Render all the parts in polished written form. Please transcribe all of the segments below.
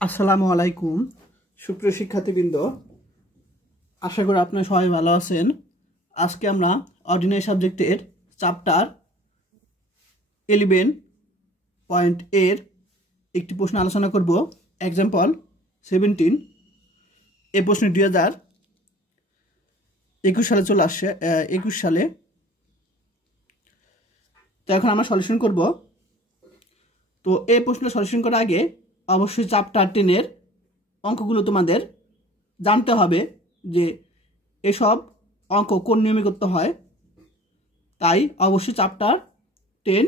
আসসালামু আলাইকুম সুপ্রিয় শিক্ষার্থীবৃন্দ, আশা করি আপনারা সবাই ভালো আছেন। আজকে আমরা অর্ডিনারি সাবজেক্টের চ্যাপ্টার 11 এর একটি প্রশ্ন আলোচনা করব। এক্সাম্পল 17। এই প্রশ্ন 2021 সালে চলে আসছে, 21 সালে। তো এখন আমরা সলিউশন করব। তো এই প্রশ্নটা সলিউশন করার আগে অবশ্যই চ্যাপ্টার 10 অঙ্কগুলো তোমাদের জানতে হবে যে এসব অঙ্ক কোন নিয়মে করতে হয়। তাই অবশ্যই চ্যাপ্টার 10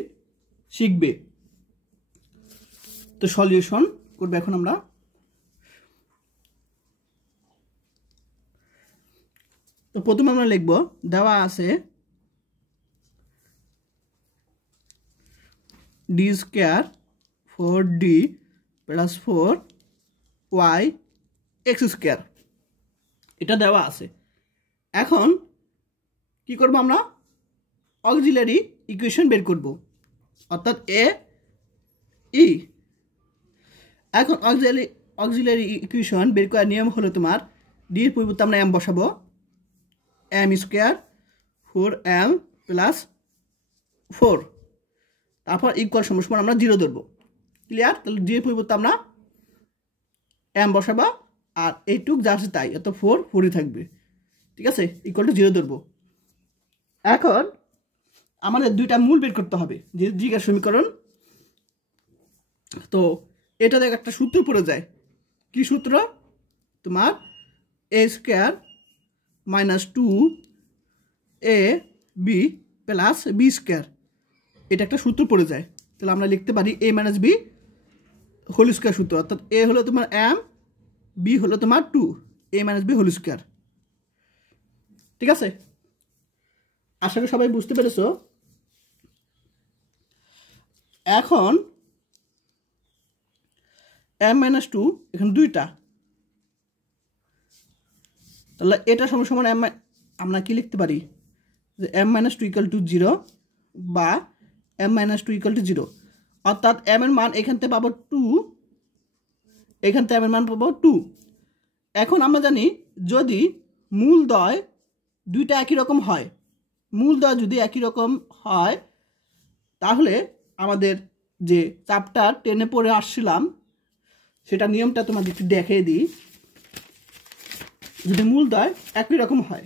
শিখবে। তো সলিউশন করবে এখন আমরা। তো প্রথমে আমরা লিখব, দেওয়া আছে D square 4d plus 4y x square, এটা দেওয়া আছে। এখন কি করব, আমরা অক্সিলারি ইকুয়েশন বের করব, অর্থাৎ এ ই। এখন অক্সিলারি ইকুয়েশন বের করার নিয়ম হলো তোমার ডি এর পরিবর্তে আমরা এম বসাবো, এম স্কোয়ার 4m প্লাস 4, তারপর ইকুয়াল সমান আমরা 0 ধরবো। ক্লিয়ার? তাহলে ডি এর পরিবর্তে আমরা এম বসাবা, আর এইটুক যা আছে তাই, অর্থাৎ 4ই থাকবে। ঠিক আছে, ইকুয়াল টু 0 ধরবো। এখন আমাদের দুইটা মূল বের করতে হবে, যে জিজ্ঞাসা সমীকরণ। তো এটা দেখ একটা সূত্র পড়ে যায়। কি সূত্র? তোমার a square minus 2ab plus b square, এটা একটা সূত্র পড়ে যায়। তাহলে আমরা লিখতে পারি a minus B whole square সূত্র, অর্থাৎ এ হলো তোমার m, বি হলো তোমার 2, a minus B whole square. ঠিক আছে, আশা করি সবাই বুঝতে পেরেছো। এখন m মাইনাস 2 এখানে দুইটা, তাহলে এটা সমান m, আমরা কি লিখতে পারি যে m মাইনাস 2 ইকুয়াল টু 0 বা m মাইনাস 2 ইকুয়াল টু 0, অর্থাৎ m এর মান এখান থেকে পাবো 2, এখান থেকে m এর মান পাবো 2। এখন আমরা জানি যদি মূলদ্বয় দুইটা একই রকম হয়, মূলদ্বয় যদি একই রকম হয়, তাহলে আমাদের যে চ্যাপ্টার 10 পড়ে আসছিলাম সেটা নিয়মটা তোমাদের একটু দেখিয়ে দিই। যদি মূলদ্বয় একই রকম হয়,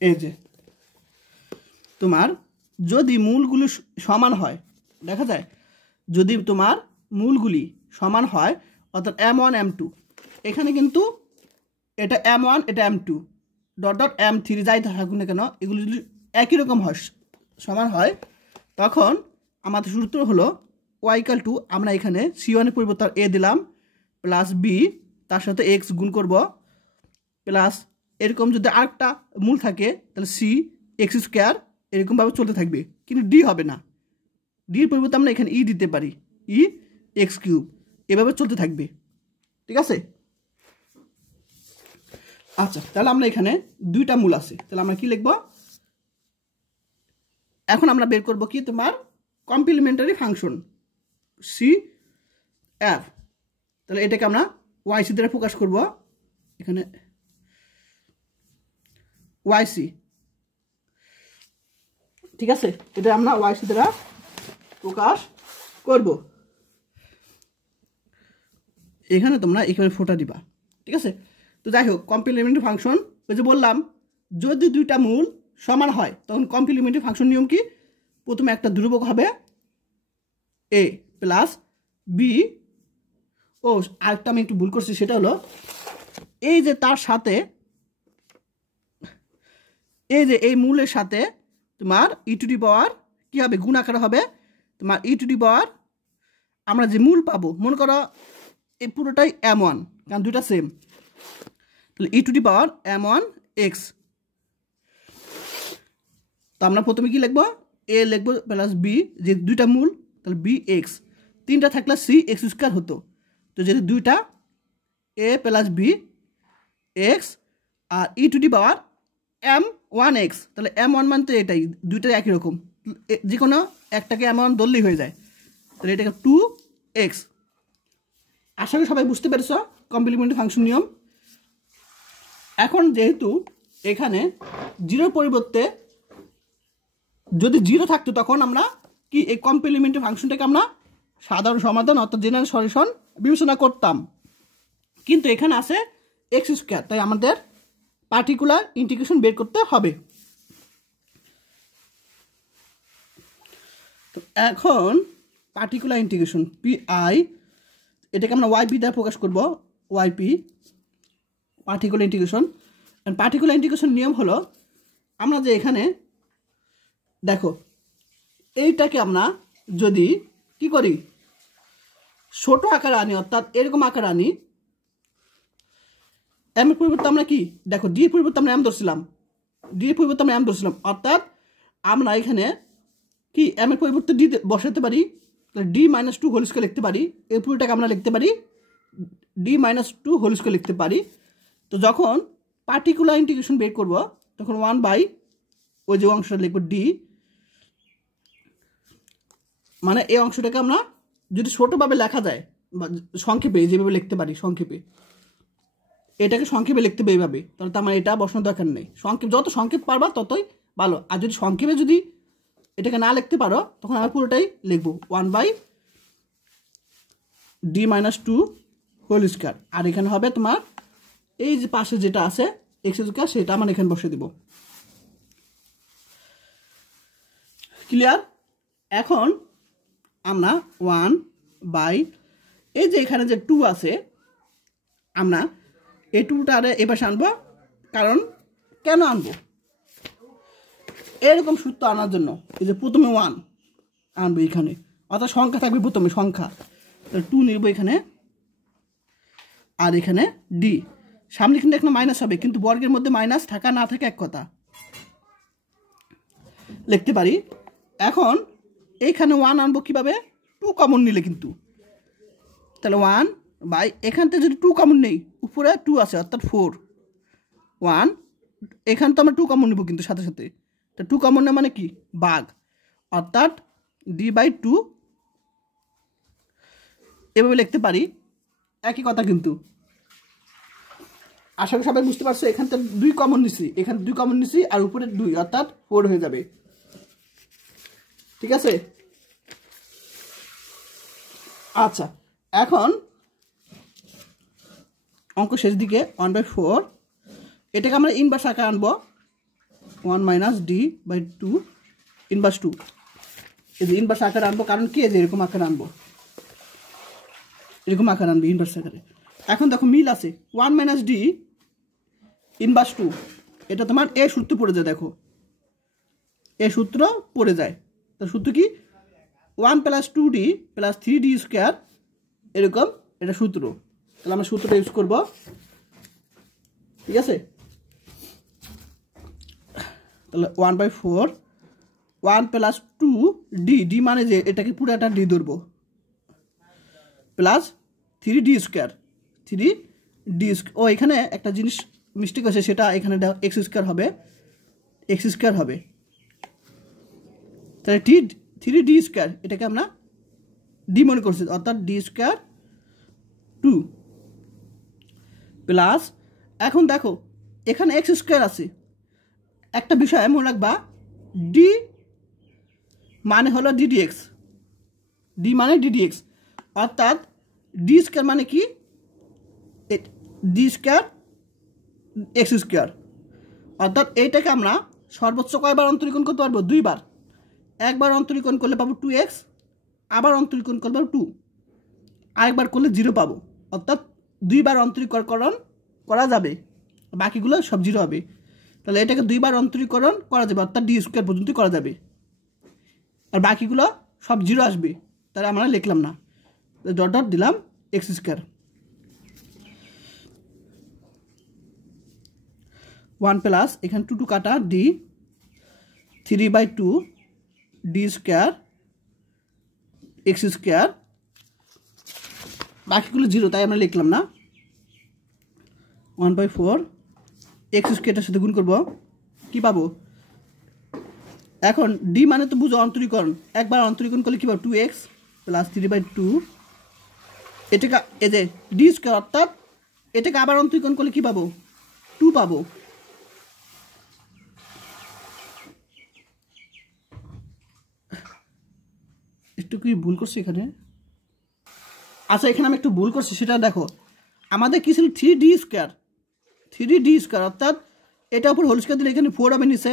এই যে তোমার যদি মূলগুলি সমান হয়, দেখা যায় যদি তোমার মূলগুলি সমান হয়, অর্থাৎ m1 m2, এখানে কিন্তু এটা m1 এটা m2 ডট ডট m3 যাই থাকুক না কেন, এগুলি যদি একই রকম হয়, সমান হয়, তখন আমাদের সূত্র হলো y ইকুয়াল টু, আমরা এখানে c1 এর পরিবর্তে a দিলাম প্লাস b, তার সাথে x গুণ করব, প্লাস এরকম যদি আরেকটা মূল থাকে তাহলে c এক্স স্কোয়ার, এরকমভাবে চলতে থাকবে, কিন্তু ডি হবে না। ডির পরিবর্তে আমরা এখানে ই দিতে পারি, ই এক্স কিউব, এভাবে চলতে থাকবে। ঠিক আছে, আচ্ছা, তাহলে আমরা এখানে দুইটা মূল আছে, তাহলে আমরা কি লিখব? এখন আমরা বের করব কি, তোমার কমপ্লিমেন্টারি ফাংশন সি এফ। তাহলে এটাকে আমরা ওয়াই সি দ্বারা প্রকাশ করব, এখানে ওয়াই সি। ঠিক আছে, এটা আমরা ওয়াই সি দ্বারা প্রকাশ করব। এখানে তোমরা এখানে ফোটা দিবা। ঠিক আছে, তো যাই হোক, কমপ্লিমেন্টারি ফাংশন, ওই যে বললাম যদি দুইটা মূল সমান হয় তখন কমপ্লিমেন্টারি ফাংশন নিয়ম কি, প্রথমে একটা ধ্রুবক হবে এ প্লাস বি, ও আরেকটা আমি একটু ভুল করছি, সেটা হলো এই যে তার সাথে, এই যে এই মূলের সাথে তোমার ই টু ডি পাওয়ার কী হবে, গুণ আকারে হবে তোমার ই টু ডি পাওয়ার, আমরা যে মূল পাবো, মনে করো এই পুরোটাই m1, কারণ দুইটা সেম, তাহলে e to the power m1 এক্স। তো আমরা প্রথমে কি লিখবো, এ লিখবো প্লাস বি, যে দুইটা মূল, তাহলে বি এক্স, তিনটা থাকলে সি এক্স স্কোয়ার হতো। তো যদি দুইটা এ প্লাস বি এক্স আর e to the power m1 x, তাহলে m1 মান তো এটাই, দুইটাই একই রকম, যে কোনো একটাকে m1 ধরলেই হয়ে যায়। তাহলে এটাকে 2x, আশা করি সবাই বুঝতে পেরেছ কমপ্লিমেন্টারি ফাংশন নিয়ম। এখন যেহেতু এখানে জিরোর পরিবর্তে যদি জিরো থাকতো তখন আমরা কি এই কমপ্লিমেন্টারি ফাংশনটাকে আমরা সাধারণ সমাধান অর্থাৎ জেনারেল সলিউশন বিবেচনা করতাম, কিন্তু এখানে আছে এক্স স্কোয়ার, তাই আমাদের পার্টিকুলার ইন্টিগ্রেশন বের করতে হবে। তো এখন পার্টিকুলার ইন্টিগ্রেশন পি আই, এটাকে আমরা ওয়াইপি দ্বারা প্রকাশ করব, YP particular integration. Particular integration নিয়ম হলো আমরা যে এখানে দেখো এইটাকে আমরা যদি কি করি ছোট আকারে আনি অর্থাৎ এরকম আকারে আনি, এম এর পরিবর্তে আমরা কি দেখো ডি এর পরিবর্তে আমরা এম ধরছিলাম, ডি এর পরিবর্তে আমরা এম ধরছিলাম, অর্থাৎ আমরা এখানে কি এম এর পরিবর্তে ডি বসাতে পারি, D minus two whole square লিখতে পারি, এই পুরোটাকে আমরা লিখতে পারি D minus two whole square লিখতে পারি। তো যখন পার্টিকুলার ইন্টিগ্রেশন বের করব তখন 1 ওই যে অংশটা লিখব ডি, মানে এই অংশটাকে আমরা যদি ছোটোভাবে লেখা যায় বা সংক্ষেপে যেভাবে লিখতে পারি, সংক্ষেপে এটাকে সংক্ষেপে লিখতে হবে এইভাবে, তাহলে তো আমার এটা বসানোর দরকার নেই। সংক্ষেপ যত সংক্ষেপ পারবা ততই ভালো, আর যদি সংক্ষেপে যদি এটাকে না লিখতে পারো তখন আমরা পুরোটাই লিখবো 1 d minus two whole square, আর এখানে হবে তোমার এই যে পাশে যেটা আছে এক্স স্কোয়ার সেটা আমরা এখানে বসে দিব। ক্লিয়ার? এখন আমরা 1 এই যে এখানে যে 2 আছে আমরা এই 2টা এ পাশে আনবো, কারণ কেন আনবো এরকম সূত্র আনার জন্য, এই যে প্রথমে 1 আনবো এখানে, অর্থাৎ সংখ্যা থাকবে প্রথমে সংখ্যা, 2 নিব এখানে, আর এখানে ডি সামনে কিন্তু এখানে মাইনাস হবে, কিন্তু বর্গের মধ্যে মাইনাস থাকা না থাকে এক কথা, লিখতে পারি। এখন এইখানে 1 আনবো কীভাবে, 2 কমন নিলে, কিন্তু তাহলে 1 এখান থেকে যদি 2 কমন নেই উপরে 2 আছে অর্থাৎ 4, 1 এখান তো আমরা 2 কমন নেব কিন্তু সাথে সাথে, তো 2 কমন নেওয়া মানে কি ভাগ, অর্থাৎ d/2 এভাবে লিখতে পারি, একই কথা। কিন্তু আশা করি সবাই বুঝতে পারছো, এখান থেকে 2 কমন নিছি, এখানে 2 কমন নিছি, আর উপরে 2 অর্থাৎ 4 হয়ে যাবে, ঠিক আছে? আচ্ছা, এখন অঙ্ক শেষ দিকে 1/4 এটাকে আমরা ইনভার্স আকারে আনবো, 1 - d/2 ইনভার্স 2, এই যে ইনভার্স আকারে আনবো, কারণ কি যে এরকম আকারে আনবো, এরকম আকারে আনবো ইনভার্স আকারে। এখন দেখো মিল আছে, 1 - d ইনভার্স 2, এটা তোমার এ সূত্র পড়ে যায়, দেখো এ সূত্র পড়ে যায়, তার সূত্র কি 1 + 2d + 3d স্কোয়ার, এরকম এটা সূত্র, তাহলে আমরা সূত্রটা ইউজ করব, ঠিক আছে? তাহলে 1/4 1 + 2d, d মানে যে এটাকে পুরো একটা d ধরবো, প্লাস 3d স্কোয়ার, 3d ও এখানে একটা জিনিস মিস্টেক আছে, সেটা এখানে এক্স স্কোয়ার হবে, এক্স স্কোয়ার হবে, তাহলে 3d স্কোয়ার এটাকে আমরা ডি মনে করছি, অর্থাৎ d স্কোয়ার 2 প্লাস, এখন দেখো এখানে এক্স স্কোয়ার আছে, একটা বিষয় মনে রাখবা, ডি মানে হলো ddx, ডি মানে ddx, অর্থাৎ ডি স্কোয়ার মানে কি ডি স্কোয়ার এক্স স্কোয়ার, অর্থাৎ এইটাকে আমরা সর্বোচ্চ কয়বার অন্তরীকরণ করতে পারবো, 2 বার, একবার অন্তরীকরণ করলে পাবো 2x, আবার অন্তরীকরণ করলে পাবো 2, আরেকবার করলে 0 পাবো, অর্থাৎ 2 বার অন্তরীকরণ করা যাবে, বাকিগুলো সব 0 হবে, তাহলে এটাকে 2 বার অন্তরীকরণ করা যাবে, অর্থাৎ ডি স্কোয়ার পর্যন্ত করা যাবে, আর বাকিগুলো সব 0 আসবে, তাহলে আমরা লিখলাম না, ডট ডট দিলাম এক্স স্কোয়ার, 1 প্লাস এখানে 2 কাটা D 3/2 D square x square, বাকিগুলো 0 তাই আমরা লিখলাম না, 1/4 এক্স স্কোয়ারটার সাথে গুণ করবো, কি পাবো, এখন ডি মানে তো বুঝো অন্তরীকরণ, একবার অন্তরীকরণ করলে কী পাবো 2x + 3/2 এটাকে এই যে ডি স্কোয়ার, অর্থাৎ এটাকে আবার অন্তরীকরণ করলে কি পাবো? 2 পাবো। একটু কি ভুল করছি এখানে? আচ্ছা, এখানে আমি একটু ভুল করছি, সেটা দেখো। আমাদের কি ছিল? 3d স্কোয়ার, 3d স্কোয়ার, অর্থাৎ এটা উপর হোল স্কোয়ার দিলে এখানে 4 হবে নিচে,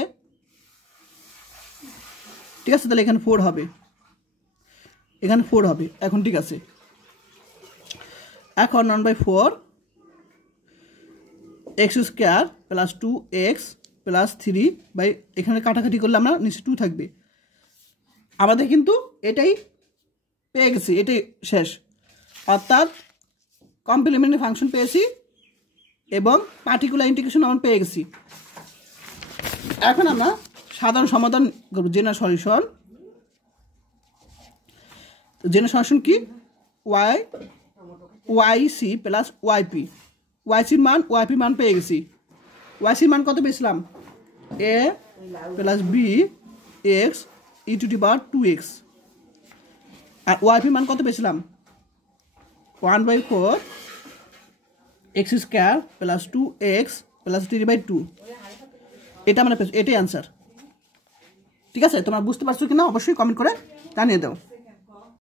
ঠিক আছে? তাহলে এখানে 4 হবে, এখানে 4 হবে। এখন ঠিক আছে, এখন 1/4 X square plus 2x plus 3 by, এখানে কাটাকাটি করলে আমরা নিচে 2 থাকবে। আমাদের কিন্তু এটাই পেয়ে গেছি, এটাই শেষ, অর্থাৎ কমপ্লিমেন্টারি ফাংশন পেয়েছি এবং পার্টিকুলার ইন্টিগ্রেশন আমরা পেয়ে গেছি। এখন আমরা সাধারণ সমাধান করব, জেনারেল সলিউশন। জেনারেল সলিউশন কি? YC প্লাস YP, YCর মান YP মান পেয়ে গেছি। YCর মান কত পেয়েছিলাম? A plus B x e⁻²x, আর YP মান কত পেয়েছিলাম? 1/4 x square plus 2x plus 3/2। এটা আমরা পেয়েছি, এটাই আনসার। ঠিক আছে, তোমরা বুঝতে পারছো কিনা অবশ্যই কমেন্ট করে জানিয়ে দাও।